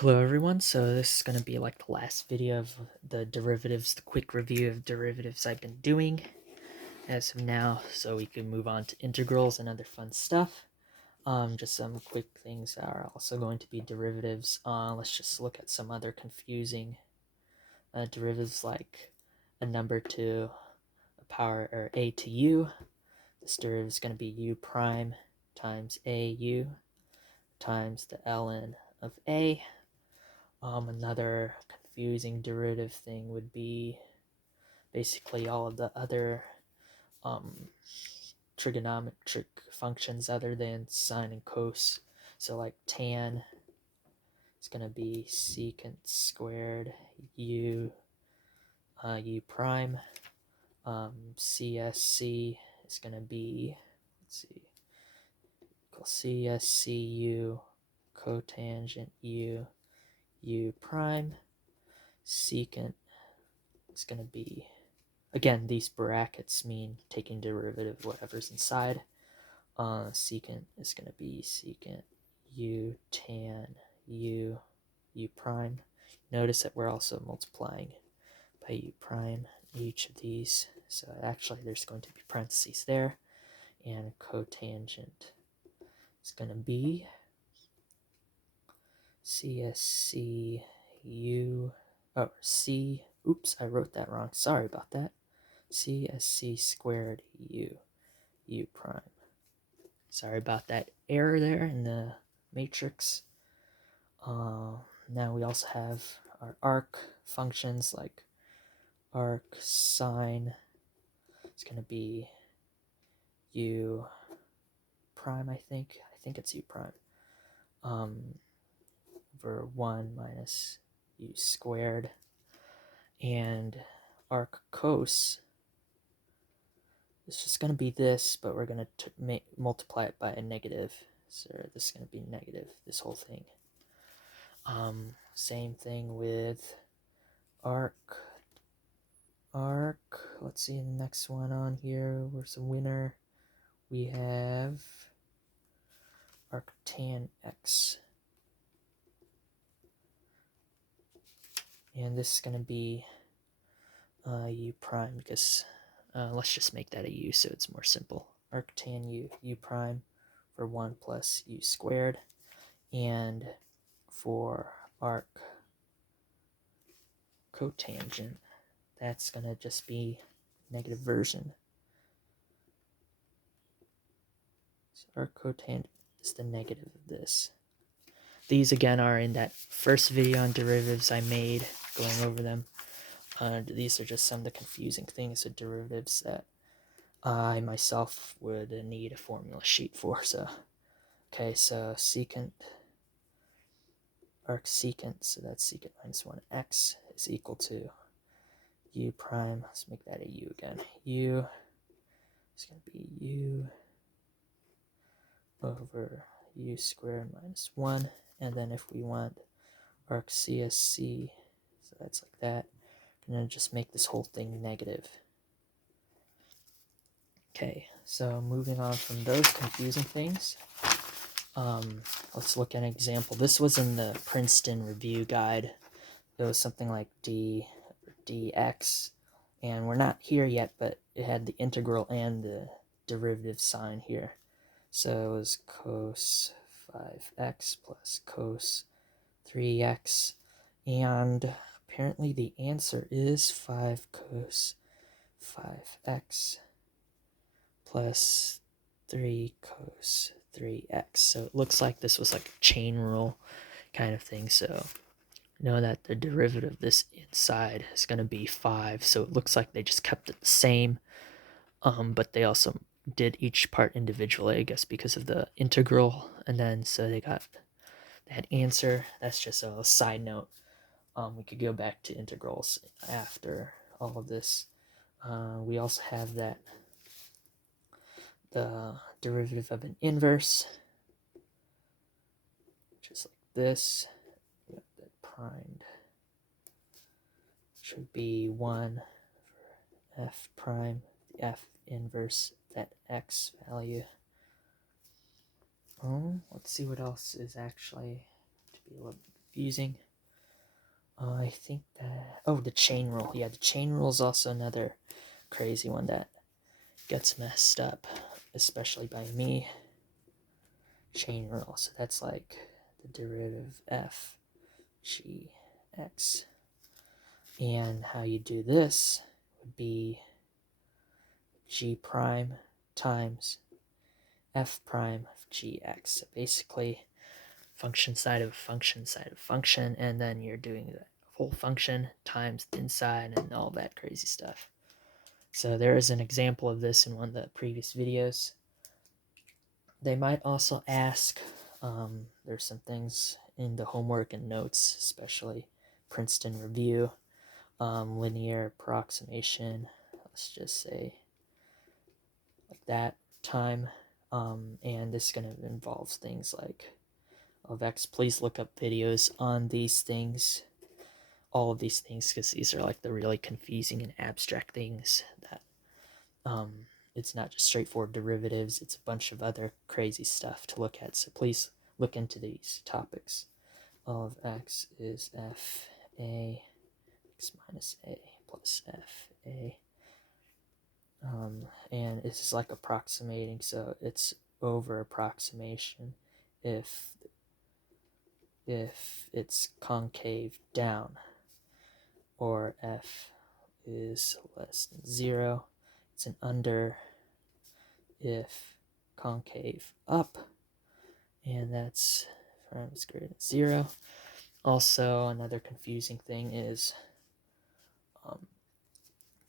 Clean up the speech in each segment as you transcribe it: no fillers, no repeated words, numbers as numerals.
Hello everyone, so this is going to be like the last video of the derivatives, the quick review of derivatives I've been doing as of now, so we can move on to integrals and other fun stuff. Just some quick things that are also going to be derivatives. Let's just look at some other confusing derivatives like a number to a power, or a to u. This derivative is going to be u prime times a u times the ln of a. Another confusing derivative thing would be basically all of the other trigonometric functions other than sine and cos. So like tan is going to be secant squared u u prime. CSC is going to be, let's see, equal CSCU cotangent u prime. Secant is going to be, again, these brackets mean taking derivative of whatever's inside. Secant is going to be secant u tan u prime. Notice that we're also multiplying by u prime each of these. So actually there's going to be parentheses there. And cotangent is going to be CSC u, oh, C, oops, I wrote that wrong. Sorry about that. CSC squared u prime. Sorry about that error there in the matrix. Now we also have our arc functions like arc sine. It's going to be u prime, I think. I think it's u prime. Over 1 minus u squared. And arc cos, it's just going to be this, but we're going to multiply it by a negative. So this is going to be negative, this whole thing. Same thing with arc. Let's see the next one on here. Where's the winner? We have arc tan x. And this is going to be u prime, because let's just make that a u so it's more simple. Arc tan u prime for 1 plus u squared. And for arc cotangent, that's going to just be negative version. So arc cotangent is the negative of this. These again are in that first video on derivatives I made, going over them. These are just some of the confusing things with derivatives that I myself would need a formula sheet for. So, okay, so secant, arc secant, so that's secant minus 1x is equal to u prime. Let's make that a u again. U is going to be u over u squared minus 1. And then if we want arc CSC, so that's like that, I'm going to just make this whole thing negative. Okay, so moving on from those confusing things, let's look at an example. This was in the Princeton review guide. It was something like dx, and we're not here yet, but it had the integral and the derivative sign here. So it was cos 5x plus cos 3x, and apparently the answer is 5 cos 5x plus 3 cos 3x. So it looks like this was like a chain rule kind of thing. So know that the derivative of this inside is going to be 5. So it looks like they just kept it the same, but they also did each part individually, I guess, because of the integral. And then so they got that answer. That's just a side note. We could go back to integrals after all of this. We also have that the derivative of an inverse, which is like this. We have that primed. Should be 1 for f prime, the f inverse, that x value. Let's see what else is actually to be a little confusing. I think that, oh, the chain rule. Yeah, the chain rule is also another crazy one that gets messed up, especially by me. Chain rule. So that's like the derivative of f g x. And how you do this would be g prime times f prime of gx. So basically, function side of function side of function, and then you're doing the whole function times the inside and all that crazy stuff. So there is an example of this in one of the previous videos. They might also ask, there's some things in the homework and notes, especially Princeton review, linear approximation, let's just say like that time, and this is going to involve things like of x. Please look up videos on these things, all of these things, because these are like the really confusing and abstract things that it's not just straightforward derivatives, it's a bunch of other crazy stuff to look at. So please look into these topics. All of x is f a x minus a plus f a, and this is like approximating, so it's over approximation if it's concave down, or f is less than 0. It's an under if concave up, and that's prime is greater than 0. Also, another confusing thing is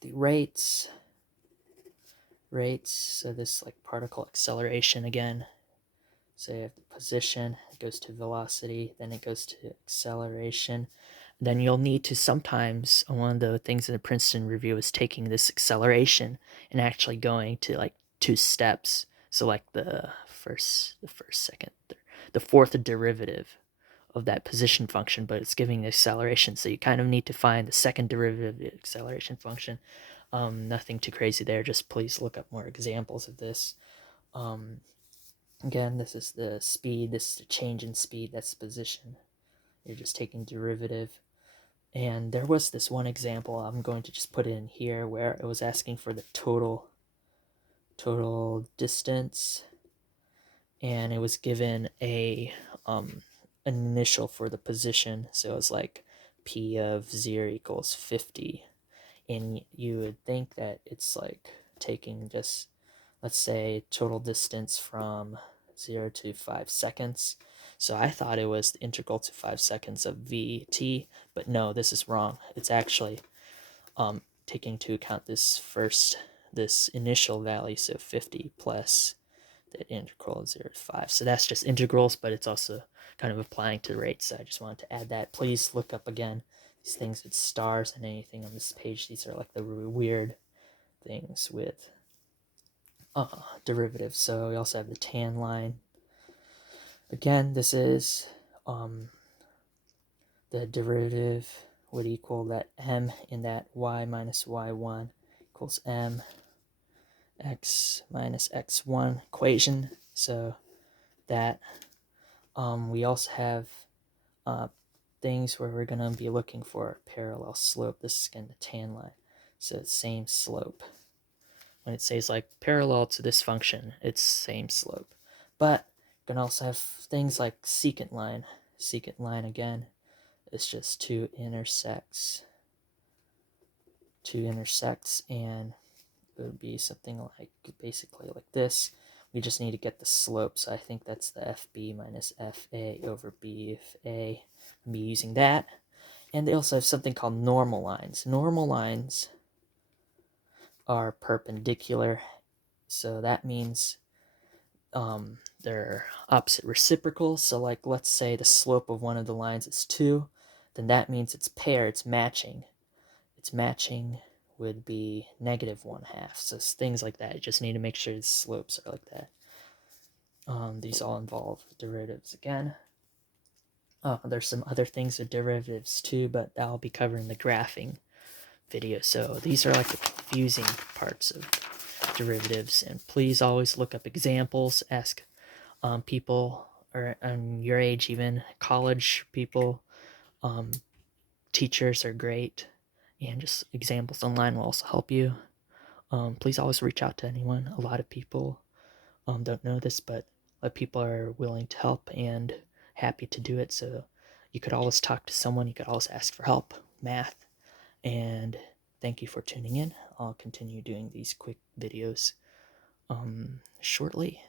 the rates. So this like particle acceleration again. So you have the position, it goes to velocity, then it goes to acceleration. Then you'll need to sometimes, one of the things in the Princeton review is taking this acceleration and actually going to like 2 steps. So like the first, second, the fourth derivative of that position function, but it's giving the acceleration. So you kind of need to find the second derivative of the acceleration function. Nothing too crazy there. Just please look up more examples of this. Again, this is the speed. This is the change in speed. That's the position. You're just taking derivative. And there was this one example, I'm going to just put it in here, where it was asking for the total distance, and it was given an initial for the position. So it was like p of 0 equals 50, and you would think that it's like taking just, let's say, total distance from 0 to 5 seconds. So I thought it was the integral to 5 seconds of vt, but no, this is wrong. It's actually taking into account this initial value, so 50 plus the integral of 0 to 5. So that's just integrals, but it's also kind of applying to rates. So I just wanted to add that. Please look up again these things with stars and anything on this page. These are like the really weird things with derivatives. So we also have the tan line. Again, this is the derivative would equal that m in that y minus y1 equals m x minus x1 equation. So that we also have things where we're going to be looking for parallel slope. This is again the tan line, so it's same slope. When it says like parallel to this function, it's same slope. But you can also have things like secant line. Secant line again is just two intersects, and it would be something like basically like this. We just need to get the slope, so I think that's the FB minus FA over B of A. I'll be using that. And they also have something called normal lines. Normal lines are perpendicular, so that means they're opposite reciprocal. So like, let's say the slope of one of the lines is 2, then that means it's paired, it's matching. Its matching would be -1/2. So things like that. You just need to make sure the slopes are like that. These all involve derivatives again. There's some other things with derivatives too, but I'll be covering the graphing video. So these are like the confusing parts of derivatives, and please always look up examples. Ask people or your age, even college people, Teachers are great, and just examples online will also help you. Please always reach out to anyone. A lot of people don't know this, but a lot of people are willing to help and happy to do it. So you could always talk to someone. You could always ask for help. Math. And thank you for tuning in. I'll continue doing these quick videos shortly.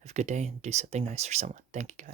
Have a good day and do something nice for someone. Thank you, guys.